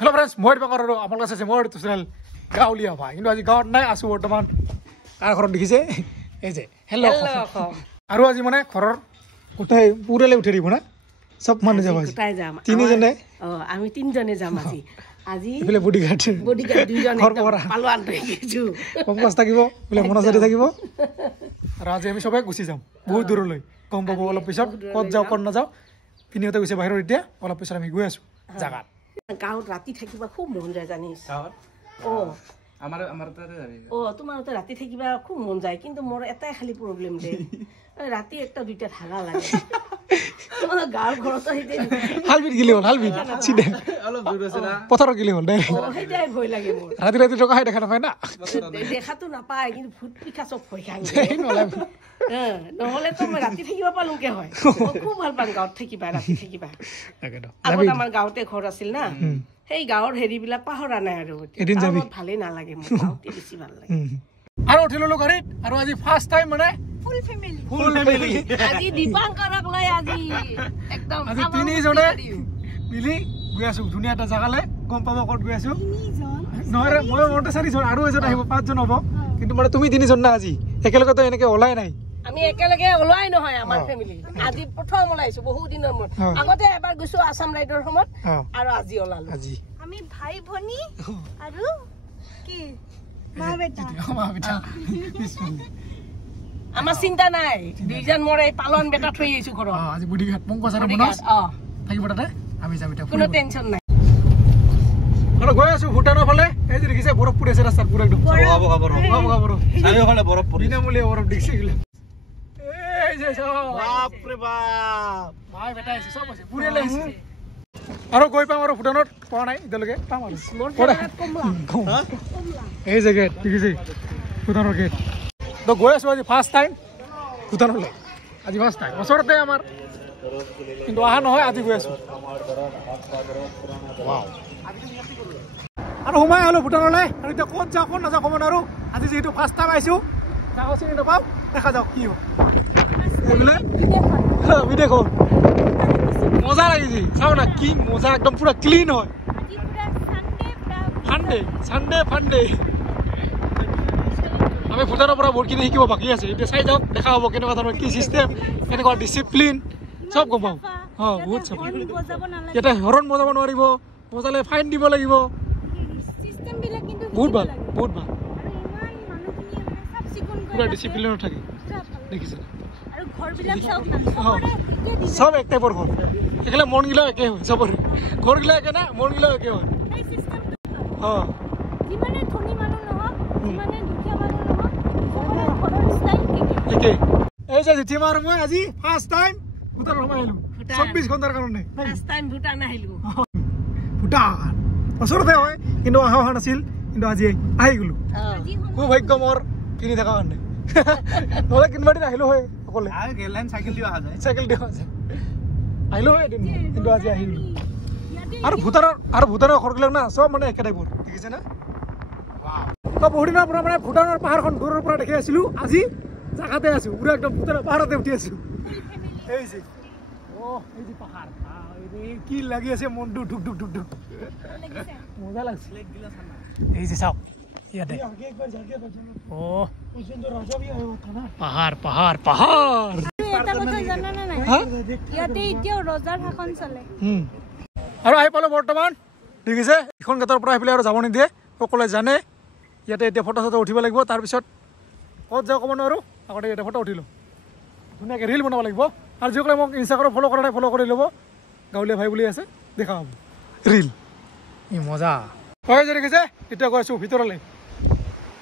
hello' friends মই দীপকৰ আৰু আপোনালোকে চাইছে মোৰ ইউটিউব চেনেল গাঁৱলীয়া ভাই কিন্তু আজি গাঁৱত নাই আছোঁ বৰ্তমান কাৰ ঘৰত দেখিছে এই যে হেল্ল' আৰু আজি মানে ঘৰৰ গোটেই পুৰালে উঠি দিব না চব মানুহ যাব তিনিজনে আমি তিনিজনে যাম আজি আজি এইফালে বডিগাৰ্ড দুইজনে পালোৱান থাকিছো পংকজ থাকিব বোলে মনাজাৰী থাকিব আৰু আজি আমি সবেই গুচি যাম বহুত দূৰলৈ গম পাব অলপ পিছত ক'ত যাওঁ ক'ত নাযাওঁ পিনিহঁতে গৈছে বাহিৰত এতিয়া অলপ পিছত আমি গৈ আছোঁ জাগাত গাঁৱত ৰাতি থাকিবা খুব মন যায় জানিছ তোমাৰতো ৰাতি থাকিবা খুব মন যায় কিন্তু মোৰ এটাই খালি প্ৰব্লেম দে ৰাতি একটা দুইটা থাকা লাগে গাঁৱৰ ঘৰত হালবিত গিলি হ'ল হালবিত চিধা অলপ দূৰ আছে না পথাৰত গিলি হ'ল সেইটাই ভয় লাগে মোৰ ৰাতি ৰাতি টকা খাই দেখা নাপায় না দেখাতো নাপায় কিন্তু ভূত পিঠা চব ভয় খাই নহ'লে তো মই ৰাতি থাকিব পালোঁকে হয় খুব ভাল পাওঁ গাঁৱত থাকিবা ৰাতি থাকিবা আগত আমাৰ গাঁৱতে ঘৰ আছিল না সেই গাঁৱৰ হেৰিবিলাক পাহৰা নাই আৰু এদিন যাবি ভালেই নালাগে মোৰ গাঁৱতে বেছি ভাল লাগে আৰু উঠি ললো গাড়ীত আৰু আজি ফাৰ্ষ্ট টাইম মানে ফুল ফেমিলি আজি দীপাংকৰক লৈ আজি একদম আজি তিনিজনে মিলি গৈ আছো ধুনীয়া এটা জাগালে গম পাব ক'ত গৈ আছো নহয় মই মনতে চাৰিজন আৰু এজন আহিব পাঁচজন হ'ব কিন্তু মানে তুমি তিনিজন না আজি একেলগে তো এনেকে ওলাই নাই আমি একেলগে ওলাই নহয় আমাৰ ফেমিলি আজি প্ৰথম ওলাইছো বহু দিনৰ মূৰত আগতে এবাৰ গৈছো আসাম ৰাইডৰ সময়ত আৰু আজি ওলালো আজি আমি ভাই ভনী আৰু কি মা বেটা আমাৰ চিন্তা নাই দুইজন মোৰ এই পালন বেটা থৈ আহিছো ঘৰত আজি বুঢ়ীঘাট পংকজ আৰু মনোজ থাকিব তাতে আমি যাম এতিয়া কোনো টেনচন নাই আৰু গৈ আছো ভূটানৰ ফালে এই যে দেখিছে বৰফ পৰি আছে ৰাস্তাত পুৰা একদম চাৰিওফালে বৰফ পৰি বিনামূলীয়া বৰফ দেখিছে এই যে বাপ ৰে বাপ ভাই বেটা আছে সব আছে পুৰে লাগিছে আৰু গৈ পাম আৰু ভূটানত পোৱা নাই এতিয়ালৈকে পাম আৰু এই যে গেট দেখিছে ভূটানৰ গেট তো গৈ আছো আজি ফাৰ্ষ্ট টাইম ভূটানলৈ আজি ফাৰ্ষ্ট টাইম ওচৰতে আমাৰ কিন্তু অহা নহয় আজি গৈ আছো আৰু সোমাই আহিলো ভূটানলৈ আৰু এতিয়া ক'ত যাওঁ ক'ত নাযাওঁ ক'ব নোৱাৰো আজি যিহেতু ফাৰ্ষ্ট টাইম আহিছো জাগা চিনি নাপাওঁ দেখা যাওক কি হয় বিদেশত মজা লাগিছে চাও না কি মজা একদম পুৰা ক্লিন হয় চানডে ফানডে আমি ভূটানৰ পৰা বহুতখিনি শিকিব বাকী আছে এতিয়া চাই যাওক দেখা হ'ব কেনেকুৱা ধৰণৰ কি চিষ্টেম কেনেকুৱা ডিচিপ্লিন চব গম পাওঁ বহুত চাব ইয়াতে হৰণ বজাব নোৱাৰিব বজালে ফাইন দিব লাগিব বহুত ভাল পুৰা ডিচিপ্লিনত থাকে দেখিছে সব এক টাইপৰ ঘৰ সেইকাৰণে মনগিলাও একে হয় চবৰে ঘৰগিলা একে না মনগিলাও একে হয় একে এই যে জিঠিমা আৰু মই আজি ফাৰ্ষ্ট টাইম ভূটানত সোমাই আহিলো 24 ঘণ্টাৰ কাৰণে ফাৰ্ষ্ট টাইম ভূটান আহিলো ভূটান ওচৰতে হয় কিন্তু অহা নাছিল কিন্তু আজি আহি গলো খুব ভাগ্য মোৰ কিনি থকা কাৰণে নহ'লে কিনবা দিন আহিলো হয় অকলে চাইকেল দি অহা যায় আহিলো হয় এদিন কিন্তু আজি আহিলো আৰু ভূটানৰ ঘৰবিলাক না চব মানে একে টাইপৰ দেখিছে না বহুত দিনৰ পৰা মানে ভূটানৰ পাহাৰখন দূৰৰ পৰা দেখি আছিলো আজি জাগাতে আছো পুৰা একদম ভূটানৰ পাহাৰতে উঠি আছো এই যে পাহাৰ কি লাগি আছে মনটো ঢুক ঢুক ঢুক ঢুক মজা লাগছে এই যে চাওক ইয়াতে পাহাৰ পাহাৰ পাহাৰ আৰু আহি পালো বৰ্তমান দেখিছে এইখন গেটৰ পৰা আহি পেলাই আৰু যাব নিদিয়ে সকলোৱে জানে ইয়াতে এতিয়া ফটো চটো উঠিব লাগিব তাৰপিছত ক'ত যাওঁ ক'ব নোৱাৰোঁ আগতে ইয়াতে ফটো উঠিলোঁ ধুনীয়াকৈ ৰিল বনাব লাগিব আৰু যিসকলে মোক ইনষ্টাগ্ৰামত ফ'ল' কৰা নাই ফ'ল' কৰি ল'ব গাঁৱলীয়া ভাই বুলি আছে দেখা পাব ৰিল ই মজা হয় যে দেখিছে এতিয়া গৈ আছোঁ ভিতৰলৈ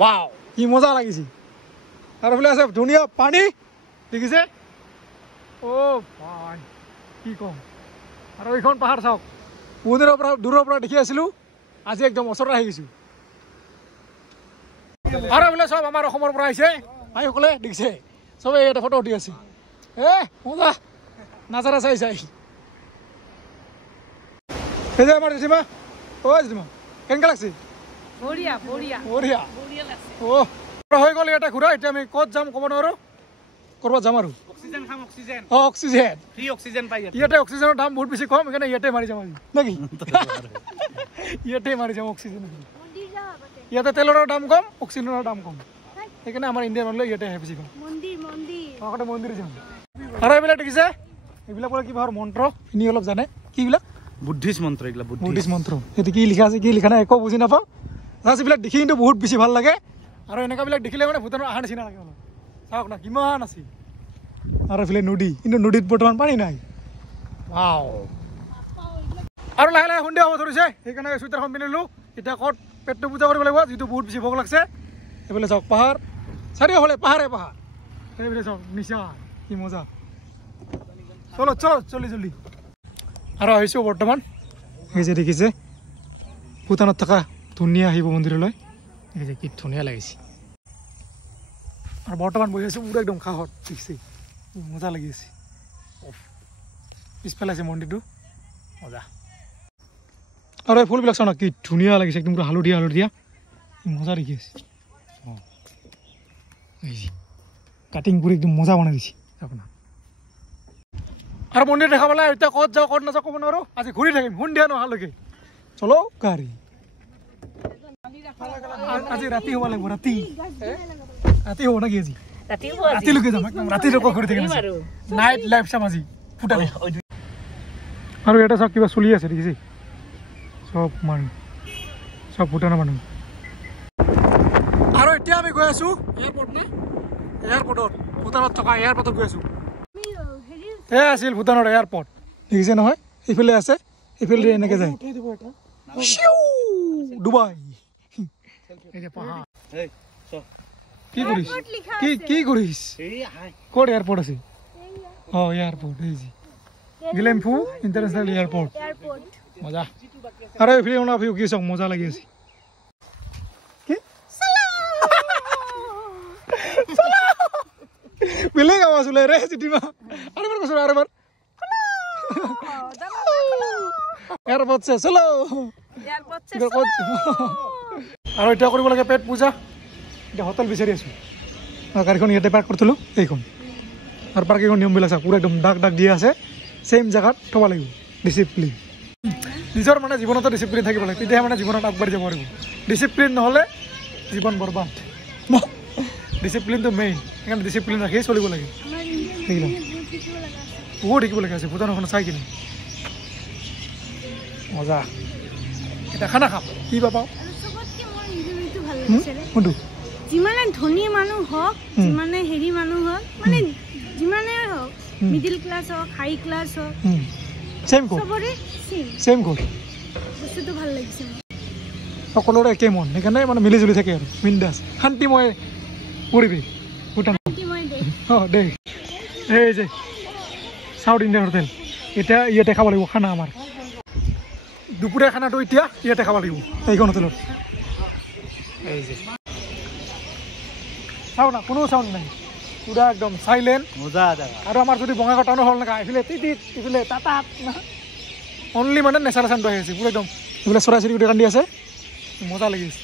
ৱাও কি মজা লাগিছে আৰু এইফালে আছে ধুনীয়া পানী দেখিছে ভাই কি ক'ম আৰু এইখন পাহাৰ চাওক বহুত দিনৰ পৰা দূৰৰ পৰা দেখি আছিলোঁ আজি একদম ওচৰত আহি গৈছোঁ আৰু এইফালে চব আমাৰ অসমৰ পৰা আহিছে ভাইসকলে দেখিছে চবেই ইয়াতে ফটো উঠি আছে মজা নাজাৰা চাই এই যে আমাৰ জেঠিমা জেঠিমা কেনেকুৱা লাগছে হৈ গ'ল ইয়াতে ঘূৰা এতিয়া আমি ক'ত যাম ক'ব নোৱাৰোঁ ক'ৰবাত যাম আৰু অক্সিজেন ইয়াতে অক্সিজেনৰ দাম বহুত বেছি কম সেইকাৰণে ইয়াতে মাৰি যাম আজি নেকি ইয়াতে মাৰি যাম অক্সিজেন মন্দিৰ যাওঁ আগতে ইয়াতে তেলৰ দাম কম অক্সিজেনৰ দাম কম সেইকাৰণে আমাৰ ইণ্ডিয়াৰ মানুহ ইয়াতে আহে বেছি কম আগতে মন্দিৰ যাম আৰু এইবিলাক দেখিছে এইবিলাক বোলে কিবা মন্ত্ৰ ইনি অলপ জানে কি বিলাক বুদ্ধিষ্ট মন্ত্ৰ এইবিলাক বুদ্ধিষ্ট মন্ত্ৰ সেইটো কি লিখা আছে কি লিখা নাই একো বুজি নাপাওঁ জাষ্ট এইবিলাক দেখি কিন্তু বহুত বেছি ভাল লাগে আৰু এনেকুৱাবিলাক দেখিলে মানে ভূটানৰ অহাৰ নিচিনা লাগে অলপ চাওক না কিমান আছে আৰু এইফালে নদী কিন্তু নদীত বৰ্তমান পানী নাই ৱাও আৰু লাহে লাহে সন্ধিয়া হ'ব ধৰিছে সেইকাৰণে চুইটাৰখন পিন্ধিলোঁ এতিয়া ক'ত পেটটো পূজা কৰিব লাগিব যিটো বহুত বেছি ভোক লাগছে এইফালে চাওক পাহাৰ চাৰিওফালে পাহাৰে পাহাৰ এইফালে চাওক নিচা কি মজা চলো চলো জল্দি জল্দি আৰু আহিছোঁ বৰ্তমান এই যে দেখিছে ভূটানত থকা ধুনীয়া শিৱ মন্দিৰলৈ দেখিছে কি ধুনীয়া লাগিছে আৰু বৰ্তমান বহি আছোঁ পুৰা একদম কাষত দেখিছে মজা লাগি আছে পিছফালে আছে মন্দিৰটো মজা আৰু এই ফুলবিলাক চাওঁ না কি ধুনীয়া লাগিছে একদম পুৰা হালধীয়া হালধীয়া মজা দেখি আছে অঁ কাটিং কৰি একদম মজা বনাই দিছে আপোনাৰ আৰু মন্দিৰ দেখা পালে এতিয়া ক'ত যাওঁ ক'ত নাযাওঁ ক'ব নোৱাৰোঁ আজি ঘূৰি থাকিম সন্ধিয়া নহালৈকে চলো গাড়ী আজি ৰাতি হ'ব লাগিব ৰাতি হ'ব নেকি আজি ৰাতিলৈকে যাম একদম ৰাতিলৈকে ঘূৰি থাকিম নাইট লাইফ চাম আজি ফুটা আৰু এটা চাওক কিবা চলি আছে দেখিছে চব মানুহ চব ভূটানৰ মানুহ আৰু এতিয়া আমি গৈ আছোঁ এয়াৰপৰ্ট নে এয়াৰপৰ্টত ভূটানত থকা এয়াৰপৰ্টত গৈ আছোঁ এয়া আছিল ভূটানৰ এয়াৰপৰ্ট দেখিছে নহয় এইফালে আছে এইফালে এনেকৈ যায় ডুবাই কি কৰিছ কি কৰিছ ক'ত এয়াৰপৰ্ট আছে অঁ এয়াৰপৰ্ট এই যে গিলেম্পু ইণ্টাৰনেশ্যনেল এয়াৰপৰ্ট মজা আৰু এইফালে শুনা ভিউ কি চাওক মজা লাগি আছে কি বেলেগ আৱাজ ওলাই ৰে চিটিমা আৰু এবাৰ কৈছোঁ আৰু এবাৰ এয়াৰপৰ্ট চে চলো আৰু এতিয়া কৰিব লাগে পেট পূজা এতিয়া হোটেল বিচাৰি আছোঁ গাড়ীখন ইয়াতে পাৰ্ক কৰি থলোঁ এইখন আৰু পাৰ্কিঙৰ নিয়মবিলাক চাওক পুৰা একদম ডাক ডাক দিয়া আছে ছেইম জেগাত থ'ব লাগিব ডিচিপ্লিন নিজৰ মানে জীৱনতো ডিচিপ্লিন থাকিব লাগে তেতিয়াহে মানে জীৱনত আগবাঢ়ি যাব পাৰিব ডিচিপ্লিন নহ'লে জীৱন বৰবাদ ডিচিপ্লিনটো মেইন সেইকাৰণে ডিচিপ্লিন ৰাখিয়ে চলিব লাগে দেখিলা বহুত শিকিব লগা আছে ভূটানখন চাই কিনে মজা এটা খানা খাম কি পাওঁ কোনটো যিমানে ধনী মানুহ হওক যিমানে হেৰি মানুহ হওক মানে যিমানে হওক মিডিল ক্লাছ হওক হাই ক্লাছ হওক ছেম কোড ছেম কোড বস্তুটো ভাল লাগিছে সকলোৰে একে মন সেইকাৰণে মানে মিলি জুলি থাকে আৰু বিন্দাছ শান্তিময় পৰিৱেশ ভূটান অঁ দেই এই যে চাউথ ইণ্ডিয়ান হোটেল এতিয়া ইয়াতে খাব লাগিব খানা আমাৰ দুপৰীয়া খানাটো এতিয়া ইয়াতে খাব লাগিব এইখন হোটেলত এই যে চাওঁ না কোনো চাউণ্ড নাই পুৰা একদম চাইলেণ্ট মজা জেগা আৰু আমাৰ যদি বঙাইগাঁও টাউনৰ হ'ল নাকা এইফালে তিতিত এইফালে তাতাত না অনলি মানে নেচাৰেল চাউণ্ড আহি আছে পুৰা একদম এইফালে চৰাই চিৰিকটি কান্দি আছে মজা লাগিছে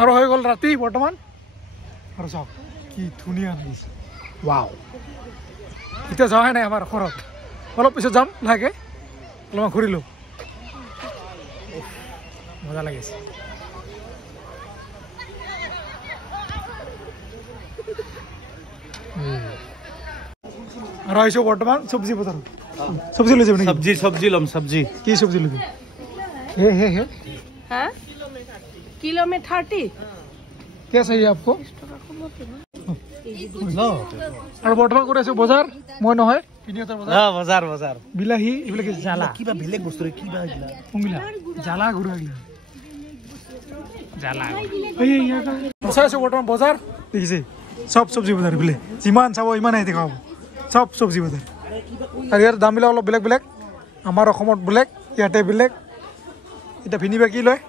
আৰু হৈ গ'ল ৰাতি বৰ্তমান আৰু চাওক কি ধুনীয়া লাগিছে ৱাও এতিয়া যোৱাহে নাই আমাৰ ঘৰত অলপ পিছত যাম লাহেকৈ অলপমান ঘূৰিলোঁ মজা লাগিছে আৰু আহিছোঁ বৰ্তমান চব্জি বজাৰ চব্জি লৈ যাব নেকি চব্জি ল'ম চব্জি কি চব্জি ল'বি किलो में 30 क्या चाहिए आपको আৰু বৰ্তমান কৰি আছোঁ বজাৰ মই নহয় বজাৰ বজাৰ বিলাহী এইবিলাক জ্বালা কিবা বেলেগ বস্তু কিবা কোনবিলাক জ্বালা গুড়া জ্বালা চাই আছোঁ বৰ্তমান বজাৰ দেখিছে চব চব্জি বজাৰ এইফালে যিমান চাব ইমান আহি দেখাব চব চব্জি বজাৰ আৰু ইয়াৰ দামবিলাক অলপ বেলেগ বেলেগ আমাৰ অসমত বেলেগ ইয়াতে বেলেগ এতিয়া ভিনিবা কি লয়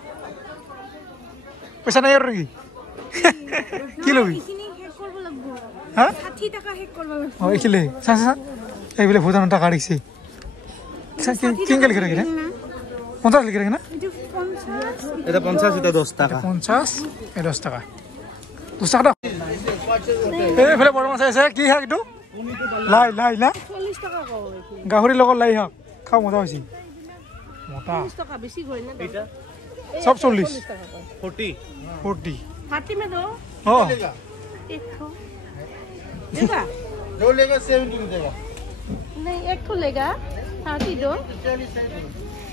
পইচা নাই আৰু নেকি কি ল'বি হা 60 টাকা শেষ কৰিব লাগিব অঁ এইখিলে চা চা এইবিলাক ভূটানৰ টকা দিছে কেনেকৈ লিখি ৰাখি 50 লিখি ৰাখি না এটা 50 এটা 10 টাকা 50 10 টাকা 10 টাকা এইফালে বৰ্তমান চাই আছে কি শাক এইটো লাই লাই না 40 টাকা ক'ব গাহৰিৰ লগত লাই শাক খাওঁ মজা হৈছে মোটা 40 টাকা বেশি কই না এটা সব 40 40 40 30 में दो ও एक ठो देगा जो लेगा 70 में देगा नहीं एक ठो लेगा 30 दो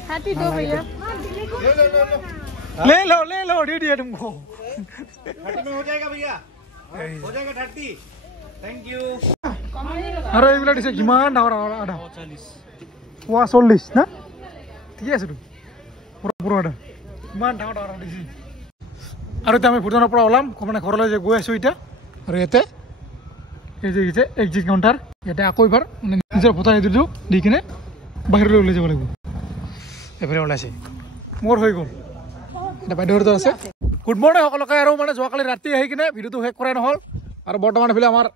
30 दो भैया ले लो दे दिया तुमको 30 में हो जाएगा भैया हो जाएगा 30 थैंक यू আৰু এইবিলাক দিছে কিমান ডাঙৰ আধা 40 পোৱা 40 না ঠিকে আছে তো পুৰো আধা কিমান ডাঙৰ ডাঙৰ দিছে আৰু এতিয়া আমি ভূটানৰ পৰা ওলাম মানে ঘৰলৈ যে গৈ আছো এতিয়া আৰু ইয়াতে এই যে গিছে এক্সিট কাউণ্টাৰ ইয়াতে আকৌ এবাৰ মানে নিজৰ ভোটাৰ আইডিটো দি কিনে বাহিৰলৈ ওলাই যাব লাগিব এফালে ওলাইছে মোৰ হৈ গ'ল এটা বাইদেউৰ আছে গুড মৰ্নিং সকলোকে আৰু মানে যোৱাকালি ৰাতি আহি কিনে ভিডিঅ'টো শেষ কৰাই নহ'ল আৰু বৰ্তমান এফালে আমাৰ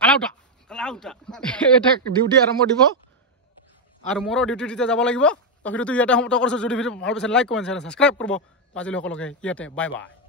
আলাউটা এটা ডিউটি আৰম্ভ দিব আৰু মোৰো ডিউটি দিতে যাব লাগিব তো ভিডিঅ'টো ইয়াতে সমাপ্ত কৰিছোঁ যদি ভিডিঅ' ভাল পাইছে লাইক কমেণ্ট ছাবস্ক্ৰাইব কৰিব আজিলৈ সকলোকে ইয়াতে বাই বাই